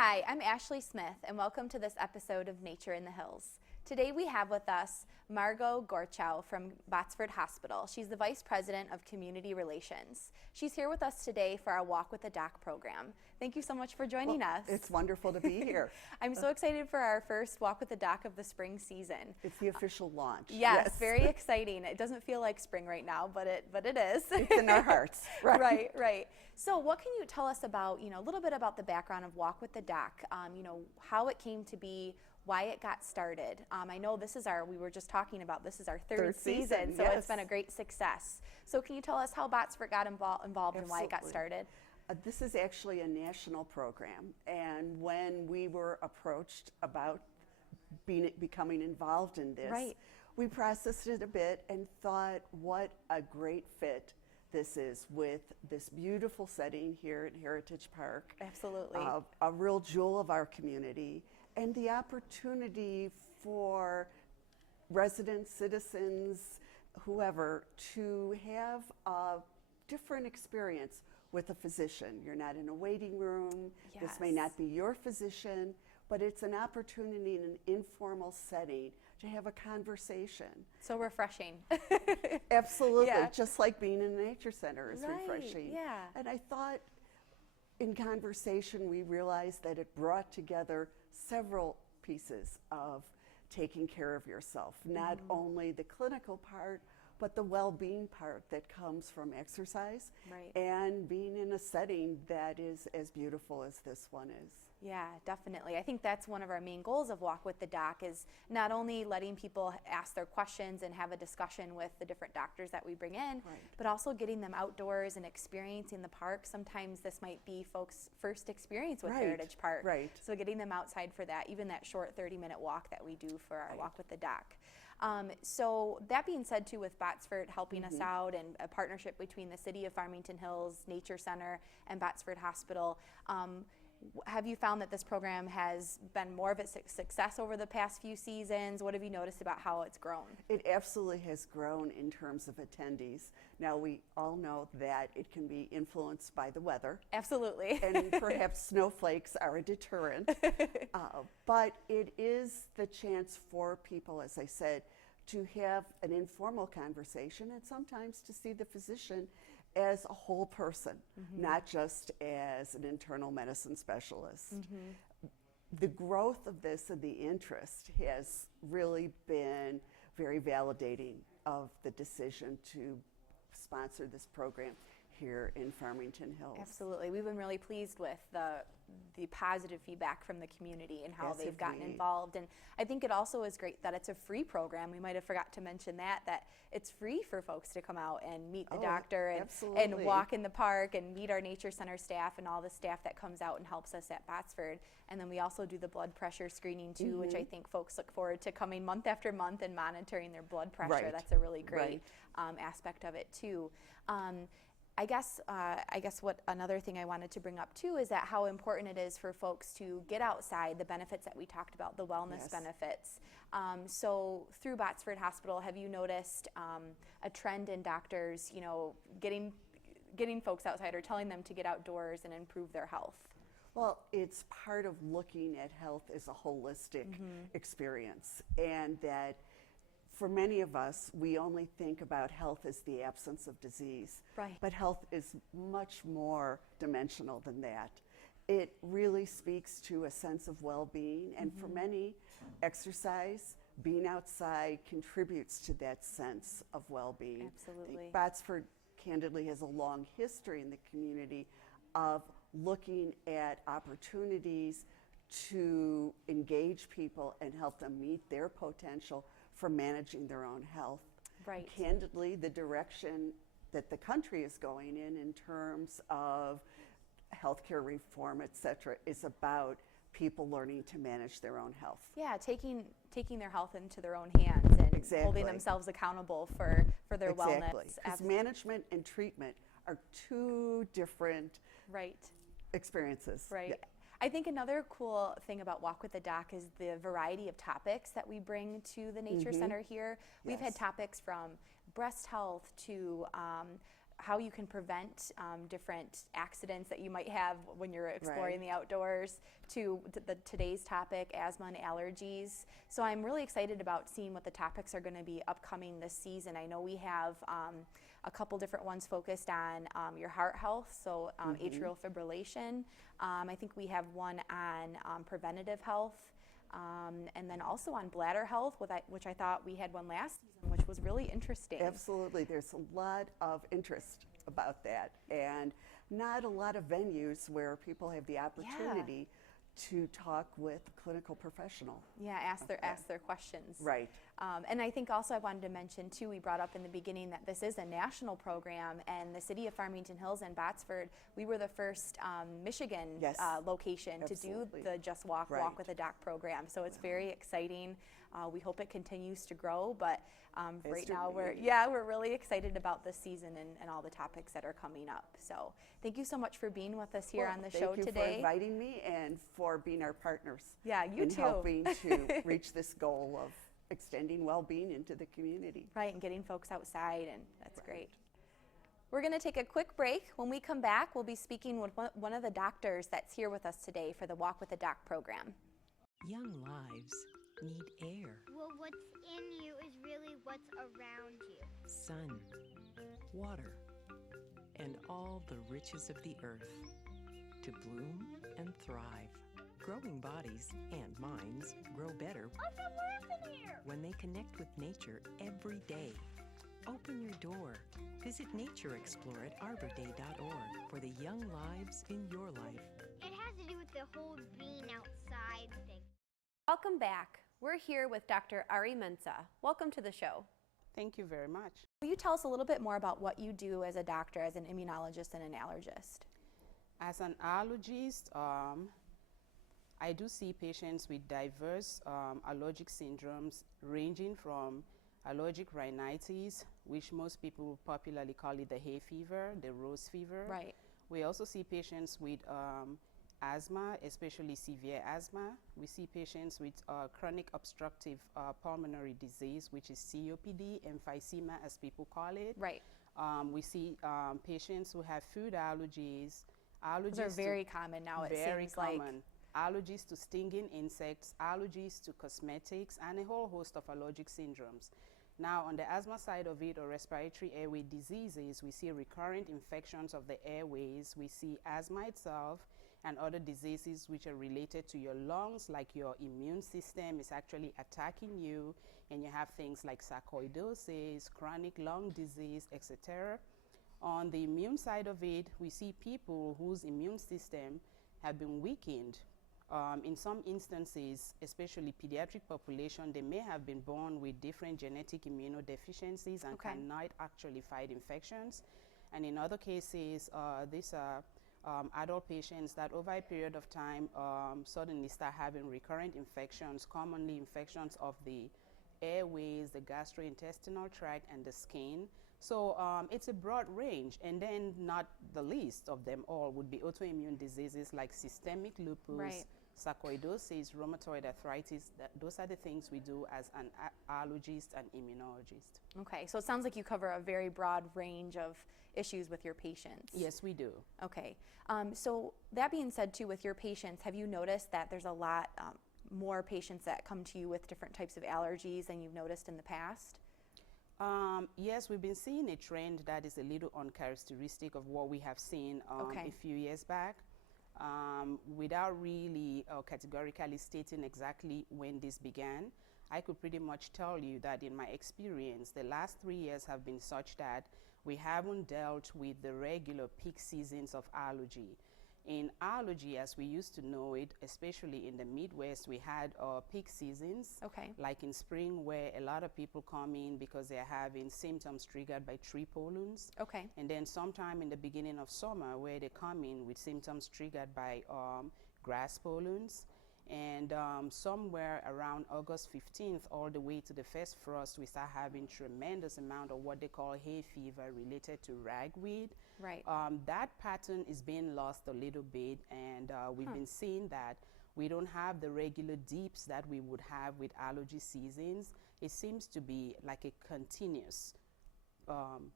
Hi, I'm Ashley Smith, and welcome to this episode of Nature in the Hills. Today we have with us Margot Gorchow from Botsford Hospital. She's the Vice President of Community Relations. She's here with us today for our Walk with the Doc program. Thank you so much for joining us. It's wonderful to be here. I'm so excited for our first Walk with the Doc of the spring season. It's the official launch. Yes, very exciting. It doesn't feel like spring right now, but it is. It's in our hearts. Right. So what can you tell us about, a little bit about the background of Walk with the Doc, how it came to be, why it got started. I know we were just talking about, this is our third season, so yes. It's been a great success. So can you tell us how Botsford got involved Absolutely. And why it got started? This is actually a national program, and when we were approached about becoming involved in this, we processed it a bit and thought what a great fit this is with this beautiful setting here at Heritage Park. Absolutely. A real jewel of our community, and the opportunity for residents, citizens, whoever, to have a different experience with a physician. You're not in a waiting room. Yes. This may not be your physician, but it's an opportunity in an informal setting to have a conversation. So refreshing. Absolutely, Yeah. just like being in a nature center is Right, refreshing. yeah. And I thought in conversation we realized that it brought together several pieces of taking care of yourself, not only the clinical part, but the well-being part that comes from exercise and being in a setting that is as beautiful as this one is. Yeah, definitely. I think that's one of our main goals of Walk with the Doc, is not only letting people ask their questions and have a discussion with the different doctors that we bring in, but also getting them outdoors and experiencing the park. Sometimes this might be folks' first experience with Heritage Park. So getting them outside for that, even that short 30-minute walk that we do for our Walk with the Doc. So that being said, too, with Botsford helping us out, and a partnership between the City of Farmington Hills Nature Center and Botsford Hospital, have you found that this program has been more of a success over the past few seasons? What have you noticed about how it's grown? It absolutely has grown in terms of attendees. Now, we all know that it can be influenced by the weather. Absolutely. And perhaps snowflakes are a deterrent. But it is the chance for people, as I said, to have an informal conversation and sometimes to see the physician as a whole person, not just as an internal medicine specialist. The growth of this and the interest has really been very validating of the decision to sponsor this program here in Farmington Hills. Absolutely. We've been really pleased with the positive feedback from the community and how they've gotten involved. And I think it also is great that it's a free program. We might have forgot to mention that it's free for folks to come out and meet the doctor and walk in the park and meet our Nature Center staff and all the staff that comes out and helps us at Botsford. And then we also do the blood pressure screening too, which I think folks look forward to coming month after month and monitoring their blood pressure. That's a really great aspect of it too. I guess what another thing I wanted to bring up too is that how important it is for folks to get outside, the benefits that we talked about, the wellness benefits. So through Botsford Hospital, have you noticed a trend in doctors, getting folks outside or telling them to get outdoors and improve their health? Well, it's part of looking at health as a holistic experience, and that for many of us, we only think about health as the absence of disease. But health is much more dimensional than that. It really speaks to a sense of well-being, and for many, exercise, being outside contributes to that sense of well-being. Absolutely. I think Botsford, candidly, has a long history in the community of looking at opportunities to engage people and help them meet their potential for managing their own health. Candidly, the direction that the country is going in terms of healthcare reform, et cetera, is about people learning to manage their own health. Yeah, taking their health into their own hands and holding themselves accountable for their wellness. Because management and treatment are two different experiences. I think another cool thing about Walk with the Doc is the variety of topics that we bring to the Nature Center here. We've had topics from breast health to how you can prevent different accidents that you might have when you're exploring the outdoors, to today's topic, asthma and allergies. So I'm really excited about seeing what the topics are going to be upcoming this season. I know we have a couple different ones focused on your heart health, so atrial fibrillation. I think we have one on preventative health. And then also on bladder health, which I thought we had one last season, which was really interesting. Absolutely. There's a lot of interest about that, and not a lot of venues where people have the opportunity to talk with a clinical professional. Yeah, ask their questions. Right. And I think also I wanted to mention too, we brought up in the beginning that this is a national program, and the city of Farmington Hills and Botsford, we were the first Michigan location to do the Just Walk, Walk with a Doc program. So it's very exciting. We hope it continues to grow, but right now we're really excited about this season and all the topics that are coming up. So thank you so much for being with us here on the show today. Thank you for inviting me and for being our partners. Yeah, you in too. Helping to reach this goal of extending well-being into the community. Right, and getting folks outside, and that's great. We're going to take a quick break. When we come back, we'll be speaking with one of the doctors that's here with us today for the Walk with the Doc program. Young lives need air. Well, what's in you is really what's around you. Sun, water, and all the riches of the earth to bloom and thrive. Growing bodies and minds grow better when they connect with nature every day. Open your door. Visit Nature Explore at arborday.org for the young lives in your life. It has to do with the whole being outside thing. Welcome back. We're here with Dr. Ari Mensah. Welcome to the show. Thank you very much. Will you tell us a little bit more about what you do as a doctor, as an immunologist and an allergist? As an allergist, I do see patients with diverse allergic syndromes ranging from allergic rhinitis, which most people popularly call it the hay fever, the rose fever. Right. We also see patients with asthma, especially severe asthma. We see patients with chronic obstructive pulmonary disease, which is COPD, emphysema as people call it. Right. We see patients who have food allergies. Those are very common now, it seems like. Allergies to stinging insects, allergies to cosmetics, and a whole host of allergic syndromes. Now, on the asthma side of it, or respiratory airway diseases, we see recurrent infections of the airways. We see asthma itself and other diseases which are related to your lungs, like your immune system is actually attacking you, and you have things like sarcoidosis, chronic lung disease, etc. On the immune side of it, we see people whose immune system have been weakened. In some instances, especially pediatric population, they may have been born with different genetic immunodeficiencies and cannot actually fight infections. And in other cases, these are adult patients that over a period of time suddenly start having recurrent infections, commonly infections of the airways, the gastrointestinal tract, and the skin. So it's a broad range, and then not the least of them all would be autoimmune diseases like systemic lupus, sarcoidosis, rheumatoid arthritis. Those are the things we do as an allergist and immunologist. Okay, so it sounds like you cover a very broad range of issues with your patients. Yes, we do. Okay, so that being said too, with your patients, have you noticed that there's a lot more patients that come to you with different types of allergies than you've noticed in the past? Yes, we've been seeing a trend that is a little uncharacteristic of what we have seen a few years back. Without really categorically stating exactly when this began, I could pretty much tell you that in my experience, the last 3 years have been such that we haven't dealt with the regular peak seasons of allergy. In allergy, as we used to know it, especially in the Midwest, we had peak seasons, like in spring, where a lot of people come in because they're having symptoms triggered by tree pollens. And then sometime in the beginning of summer, where they come in with symptoms triggered by grass pollens. And somewhere around August 15th, all the way to the first frost, we start having tremendous amount of what they call hay fever related to ragweed. That pattern is being lost a little bit, and we've been seeing that we don't have the regular dips that we would have with allergy seasons. It seems to be like a continuous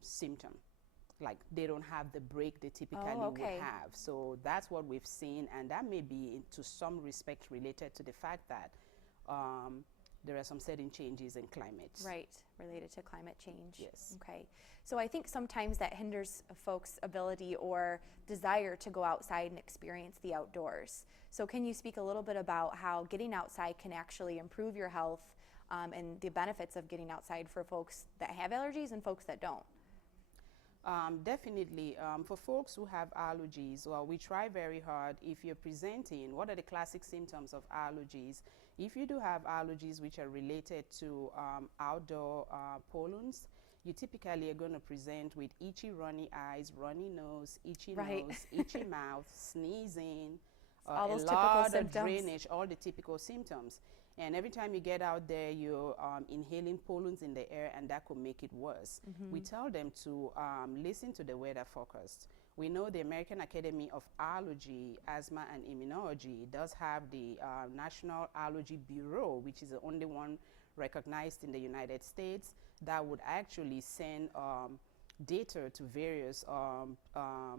symptom, like they don't have the break they typically would have. So that's what we've seen, and that may be to some respect related to the fact that there are some certain changes in climate. Right, related to climate change. Yes. Okay. So I think sometimes that hinders folks' ability or desire to go outside and experience the outdoors. So can you speak a little bit about how getting outside can actually improve your health and the benefits of getting outside for folks that have allergies and folks that don't? Definitely. For folks who have allergies, well, we try very hard. If you're presenting, what are the classic symptoms of allergies? If you do have allergies which are related to outdoor pollens, you typically are going to present with itchy, runny eyes, runny nose, itchy nose, itchy mouth, sneezing, all those a typical lot symptoms. of drainage, all the typical symptoms. And every time you get out there, you're inhaling pollens in the air, and that could make it worse. We tell them to listen to the weather forecast. We know the American Academy of Allergy, Asthma, and Immunology does have the National Allergy Bureau, which is the only one recognized in the United States that would actually send data to various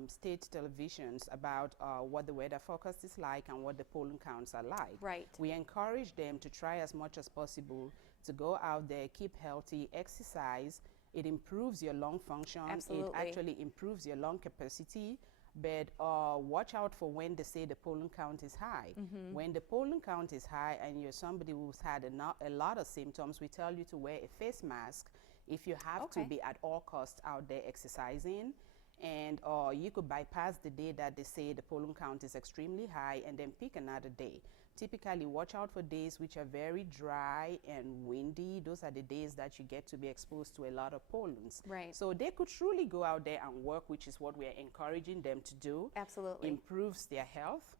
state televisions about what the weather forecast is like and what the pollen counts are like. Right. We encourage them to try as much as possible to go out there, keep healthy, exercise. It improves your lung function. Absolutely. It actually improves your lung capacity. But watch out for when they say the pollen count is high. When the pollen count is high and you're somebody who's had a lot of symptoms, we tell you to wear a face mask if you have to be at all costs out there exercising. And you could bypass the day that they say the pollen count is extremely high and then pick another day. Typically, watch out for days which are very dry and windy. Those are the days that you get to be exposed to a lot of pollens. Right. So they could truly go out there and work, which is what we are encouraging them to do. Absolutely. Improves their health,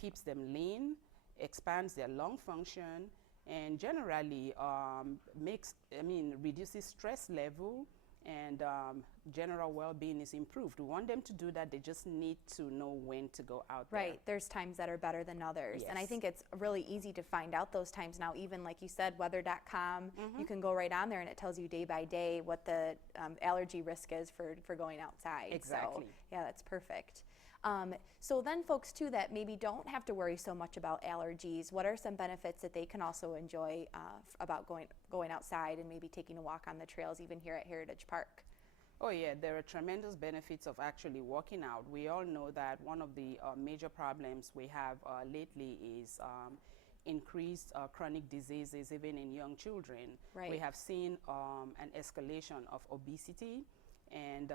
keeps them lean, expands their lung function, and generally reduces stress level, and general well-being is improved. We want them to do that. They just need to know when to go out there. Right. There's times that are better than others. Yes. And I think it's really easy to find out those times now. Even like you said, weather.com, you can go right on there and it tells you day by day what the allergy risk is for going outside. Exactly. So, yeah, that's perfect. So then folks too that maybe don't have to worry so much about allergies, what are some benefits that they can also enjoy about going outside and maybe taking a walk on the trails even here at Heritage Park? Oh yeah, there are tremendous benefits of actually walking out. We all know that one of the major problems we have lately is increased chronic diseases even in young children. Right. We have seen an escalation of obesity. And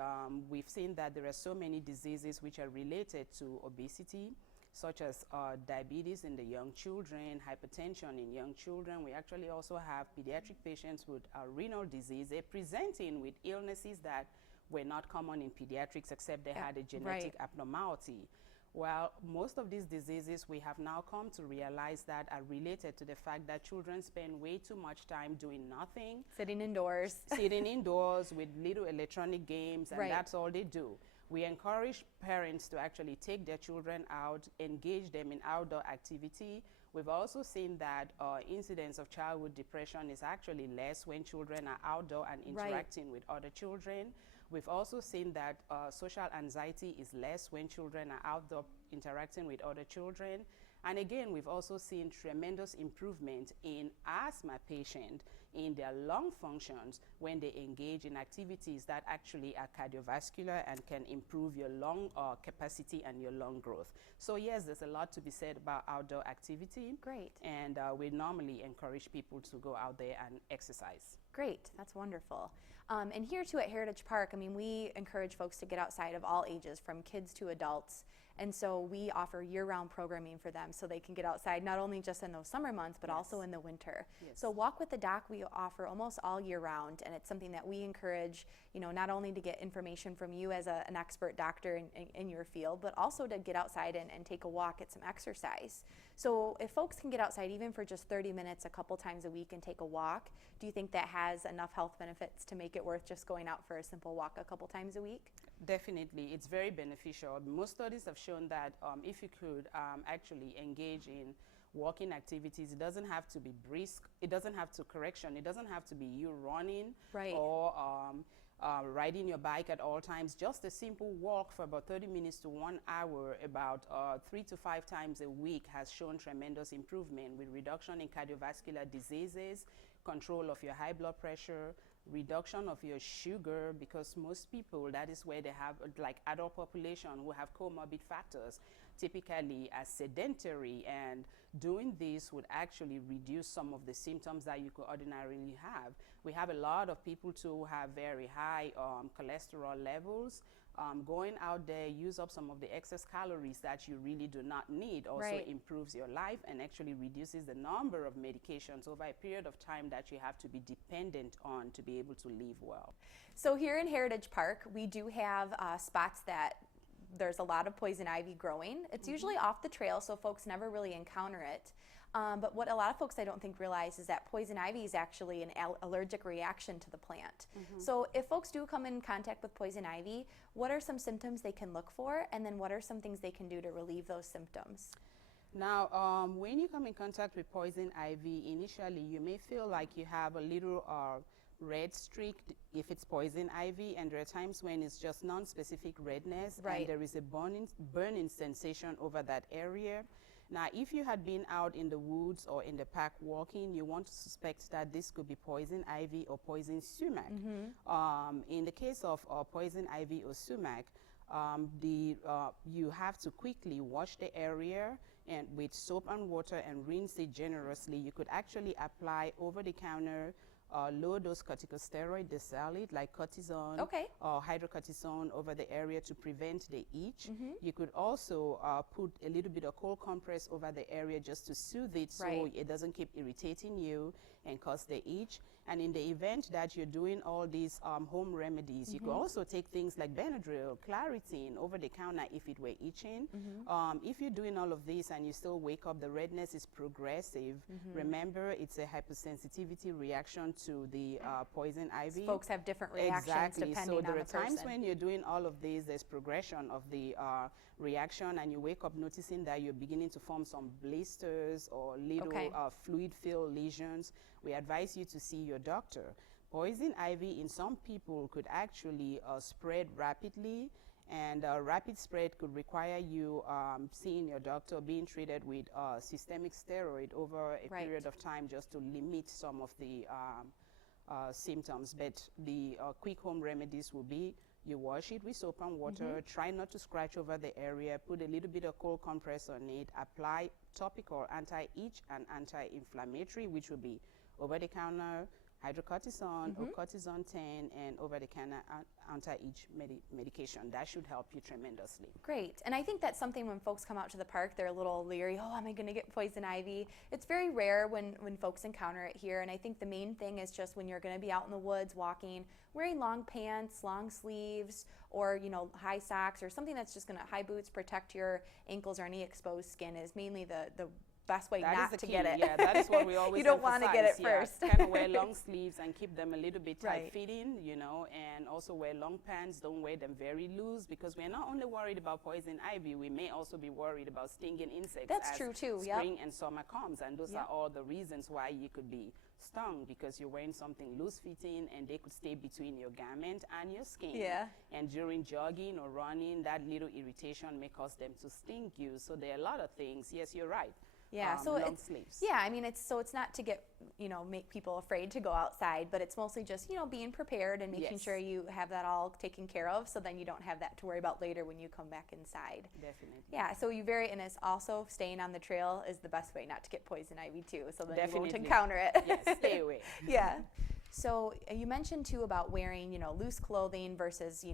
we've seen that there are so many diseases which are related to obesity, such as diabetes in the young children, hypertension in young children. We actually also have pediatric patients with renal disease. They're presenting with illnesses that were not common in pediatrics except they had a genetic abnormality. Well, most of these diseases we have now come to realize that are related to the fact that children spend way too much time doing nothing. Sitting indoors. Sitting indoors with little electronic games, and that's all they do. We encourage parents to actually take their children out, engage them in outdoor activity. We've also seen that incidence of childhood depression is actually less when children are outdoor and interacting with other children. We've also seen that social anxiety is less when children are outdoor interacting with other children. And again, we've also seen tremendous improvement in asthma patients in their lung functions when they engage in activities that actually are cardiovascular and can improve your lung capacity and your lung growth. So yes, there's a lot to be said about outdoor activity. Great. And we normally encourage people to go out there and exercise. Great, that's wonderful. And here too at Heritage Park, I mean, we encourage folks to get outside of all ages, from kids to adults. And so we offer year-round programming for them so they can get outside not only just in those summer months, but also in the winter. Yes. So Walk with the Doc we offer almost all year round, and it's something that we encourage, not only to get information from you as an expert doctor in your field, but also to get outside and take a walk, get some exercise. So if folks can get outside even for just 30 minutes a couple times a week and take a walk, do you think that has enough health benefits to make it worth just going out for a simple walk a couple times a week? Definitely, it's very beneficial. Most studies have shown that if you could actually engage in walking activities, it doesn't have to be brisk, it doesn't have to be you running or riding your bike at all times, just a simple walk for about 30 minutes to 1 hour about 3 to 5 times a week has shown tremendous improvement with reduction in cardiovascular diseases, control of your high blood pressure, reduction of your sugar, because most people, that is where they have, like adult population who have comorbid factors, typically as sedentary, and doing this would actually reduce some of the symptoms that you could ordinarily have. We have a lot of people too who have very high cholesterol levels. Going out there, use up some of the excess calories that you really do not need, also improves your life and actually reduces the number of medications over a period of time that you have to be dependent on to be able to live well. So here in Heritage Park, we do have spots that there's a lot of poison ivy growing. It's usually off the trail, so folks never really encounter it. But what a lot of folks I don't think realize is that poison ivy is actually an allergic reaction to the plant. So if folks do come in contact with poison ivy, what are some symptoms they can look for, and then what are some things they can do to relieve those symptoms? Now, when you come in contact with poison ivy, initially you may feel like you have a little red streak if it's poison ivy, and there are times when it's just non-specific redness and there is a burning sensation over that area. Now, if you had been out in the woods or in the park walking, you want to suspect that this could be poison ivy or poison sumac. In the case of poison ivy or sumac, you have to quickly wash the area and with soap and water and rinse it generously. You could actually apply over-the-counter low-dose corticosteroid, they sell it, like cortisone or hydrocortisone over the area to prevent the itch. You could also put a little bit of cold compress over the area just to soothe it so it doesn't keep irritating you and cause the itch. And in the event that you're doing all these home remedies, you could also take things like Benadryl, Claritin over the counter if it were itching. If you're doing all of this and you still wake up, the redness is progressive. Remember, it's a hypersensitivity reaction to the poison ivy. Folks have different reactions depending on the person. So there are times when you're doing all of this, there's progression of the reaction, and you wake up noticing that you're beginning to form some blisters or little fluid-filled lesions. We advise you to see your doctor. Poison ivy in some people could actually spread rapidly, and rapid spread could require you seeing your doctor, being treated with systemic steroid over a period of time just to limit some of the symptoms. But the quick home remedies will be you wash it with soap and water, try not to scratch over the area, put a little bit of cold compress on it, apply topical anti-itch and anti-inflammatory, which will be over-the-counter hydrocortisone or cortisone 10 and over-the-counter anti-itch medication. That should help you tremendously. Great. And I think that's something when folks come out to the park, they're a little leery, oh, am I going to get poison ivy? It's very rare when folks encounter it here, and I think the main thing is just when you're going to be out in the woods walking, wearing long pants, long sleeves, or high socks, or something that's just going to, high boots, protect your ankles or any exposed skin is mainly the best way not to get it. Yeah, that is what we always You don't want to get it first. Kind of wear long sleeves and keep them a little bit tight-fitting, and also wear long pants. Don't wear them very loose, because we're not only worried about poison ivy, we may also be worried about stinging insects. That's true too. Spring and summer comes, and those are all the reasons why you could be stung, because you're wearing something loose-fitting and they could stay between your garment and your skin. And during jogging or running, that little irritation may cause them to sting you. So there are a lot of things. Yes, you're right. Yeah, so long sleeves. I mean, it's not to get, make people afraid to go outside, but it's mostly just, being prepared and making sure you have that all taken care of, so then you don't have that to worry about later when you come back inside. Definitely. Yeah, so and it's also staying on the trail is the best way not to get poison ivy too, so then you won't encounter it. Yes, stay away. Yeah. So you mentioned too about wearing, loose clothing versus,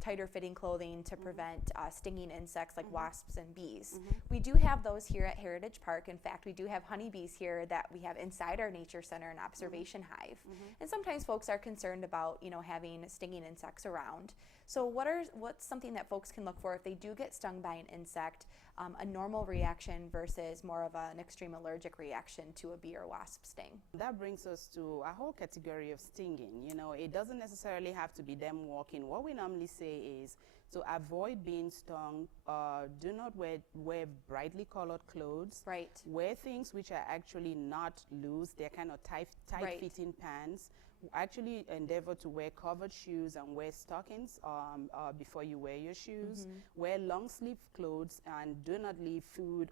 tighter fitting clothing to prevent stinging insects like wasps and bees. We do have those here at Heritage Park. In fact, we do have honeybees here that we have inside our nature center and observation hive. And sometimes folks are concerned about, having stinging insects around. So what's something that folks can look for if they do get stung by an insect, a normal reaction versus more of an extreme allergic reaction to a bee or wasp sting? That brings us to a whole category of stinging. It doesn't necessarily have to be them walking. What we normally say is So avoid being stung. Do not wear brightly colored clothes. Right. Wear things which are actually not loose. They're kind of Right. tight-fitting pants. Actually endeavor to wear covered shoes and wear stockings before you wear your shoes. Wear long sleeve clothes and do not leave food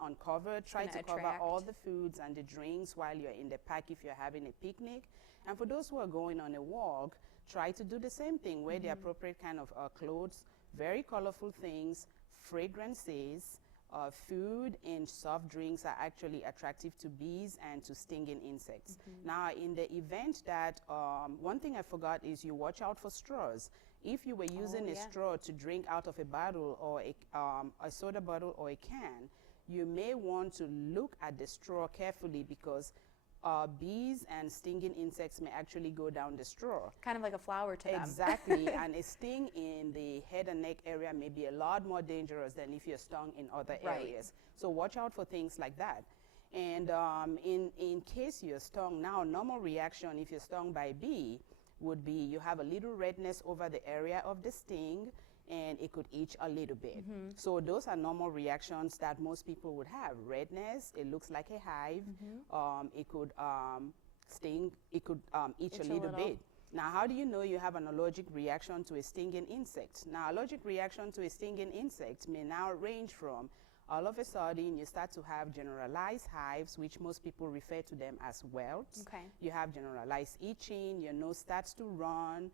uncovered. Try to cover all the foods and the drinks while you're in the park if you're having a picnic. And for those who are going on a walk, try to do the same thing. Wear the appropriate kind of clothes, very colorful things, fragrances. Food and soft drinks are actually attractive to bees and to stinging insects. Now, in the event that, one thing I forgot is you watch out for straws. If you were using a straw to drink out of a bottle or a soda bottle or a can, you may want to look at the straw carefully because bees and stinging insects may actually go down the straw. Kind of like a flower to them. Exactly, and a sting in the head and neck area may be a lot more dangerous than if you're stung in other areas. So watch out for things like that. And in case you're stung, now normal reaction if you're stung by a bee would be you have a little redness over the area of the sting, and it could itch a little bit. So those are normal reactions that most people would have. Redness, it looks like a hive. It could sting, it could itch a little bit. Now, how do you know you have an allergic reaction to a stinging insect? Now, allergic reaction to a stinging insect may now range from all of a sudden you start to have generalized hives, which most people refer to them as welts. You have generalized itching, your nose starts to run,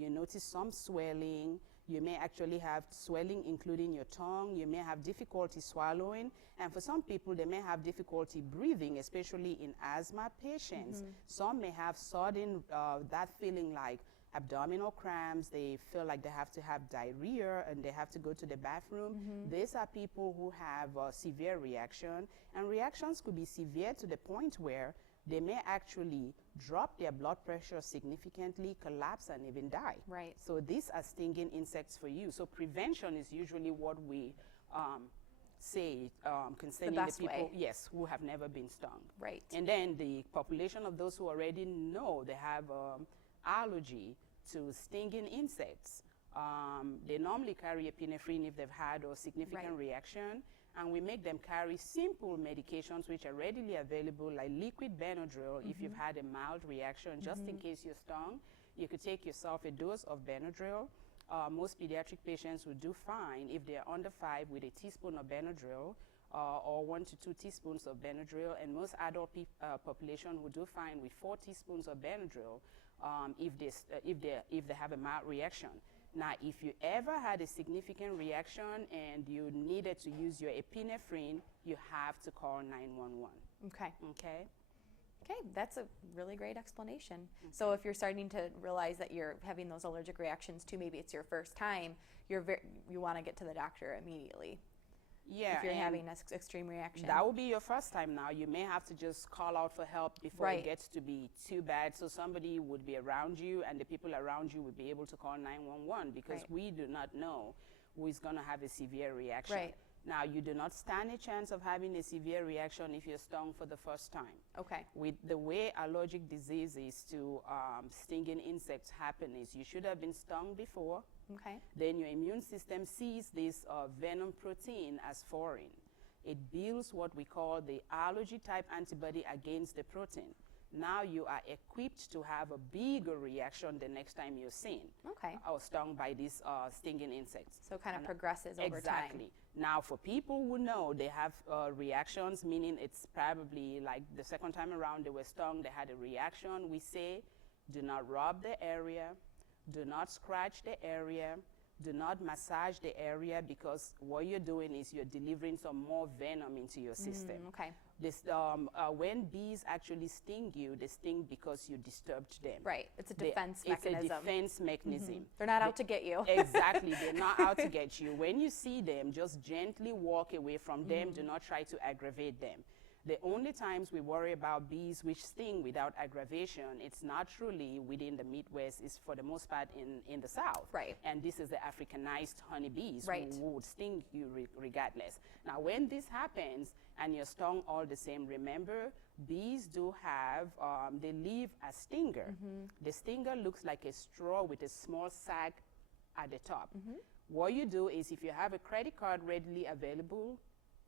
you notice some swelling. You may actually have swelling including your tongue. You may have difficulty swallowing. And for some people, they may have difficulty breathing, especially in asthma patients. Some may have sudden, that feeling like abdominal cramps. They feel like they have to have diarrhea and they have to go to the bathroom. These are people who have a severe reaction. And reactions could be severe to the point where they may actually drop their blood pressure significantly, collapse, and even die. Right. So these are stinging insects for you. So prevention is usually what we say concerning the people, yes, who have never been stung. Right. And then the population of those who already know they have allergy to stinging insects, they normally carry epinephrine if they've had a significant reaction. And we make them carry simple medications which are readily available, like liquid Benadryl. If you've had a mild reaction, just in case you're stung, you could take yourself a dose of Benadryl. Most pediatric patients will do fine if they're under 5 with a teaspoon of Benadryl or 1 to 2 teaspoons of Benadryl. And most adult population will do fine with 4 teaspoons of Benadryl if they have a mild reaction. Now, if you ever had a significant reaction and you needed to use your epinephrine, you have to call 911. Okay. Okay? Okay, that's a really great explanation. So if you're starting to realize that you're having those allergic reactions too, maybe it's your first time, you want to get to the doctor immediately. Yeah. If you're having an extreme reaction. That will be your first time now. You may have to just call out for help before it gets to be too bad. So somebody would be around you and the people around you would be able to call 911 because we do not know who is going to have a severe reaction. Right. Now, you do not stand a chance of having a severe reaction if you're stung for the first time. Okay. With the way allergic diseases to stinging insects happen is you should have been stung before. Okay. Then your immune system sees this venom protein as foreign. It builds what we call the allergy type antibody against the protein. Now you are equipped to have a bigger reaction the next time you're seen or stung by these stinging insects. So it kind of progresses over time. Exactly. Now for people who know they have reactions, meaning it's probably like the second time around they were stung, they had a reaction, we say do not rub the area, do not scratch the area, do not massage the area because what you're doing is you're delivering some more venom into your system. Okay. This, when bees actually sting you, they sting because you disturbed them. Right. It's a defense mechanism. It's a defense mechanism. They're not out to get you. Exactly. They're not out to get you. When you see them, just gently walk away from them. Do not try to aggravate them. The only times we worry about bees which sting without aggravation, it's naturally within the Midwest, is for the most part in the South. Right. And this is the Africanized honeybees who would sting you regardless. Now, when this happens and you're stung all the same, remember, bees do have, they leave a stinger. The stinger looks like a straw with a small sac at the top. What you do is, if you have a credit card readily available,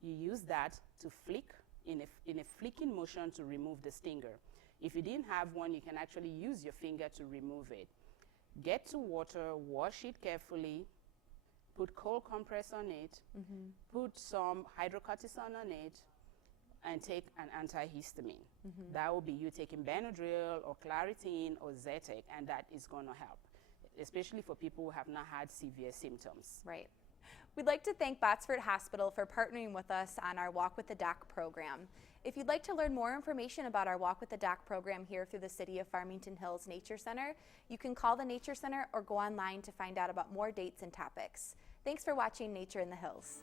you use that to flick in a flicking motion to remove the stinger. If you didn't have one, you can actually use your finger to remove it. Get to water, wash it carefully, put cold compress on it, put some hydrocortisone on it, and take an antihistamine. That will be you taking Benadryl or Claritin or Zyrtec, and that is going to help, especially for people who have not had severe symptoms. Right. We'd like to thank Botsford Hospital for partnering with us on our Walk with the Doc program. If you'd like to learn more information about our Walk with the Doc program here through the City of Farmington Hills Nature Center, you can call the Nature Center or go online to find out about more dates and topics. Thanks for watching Nature in the Hills.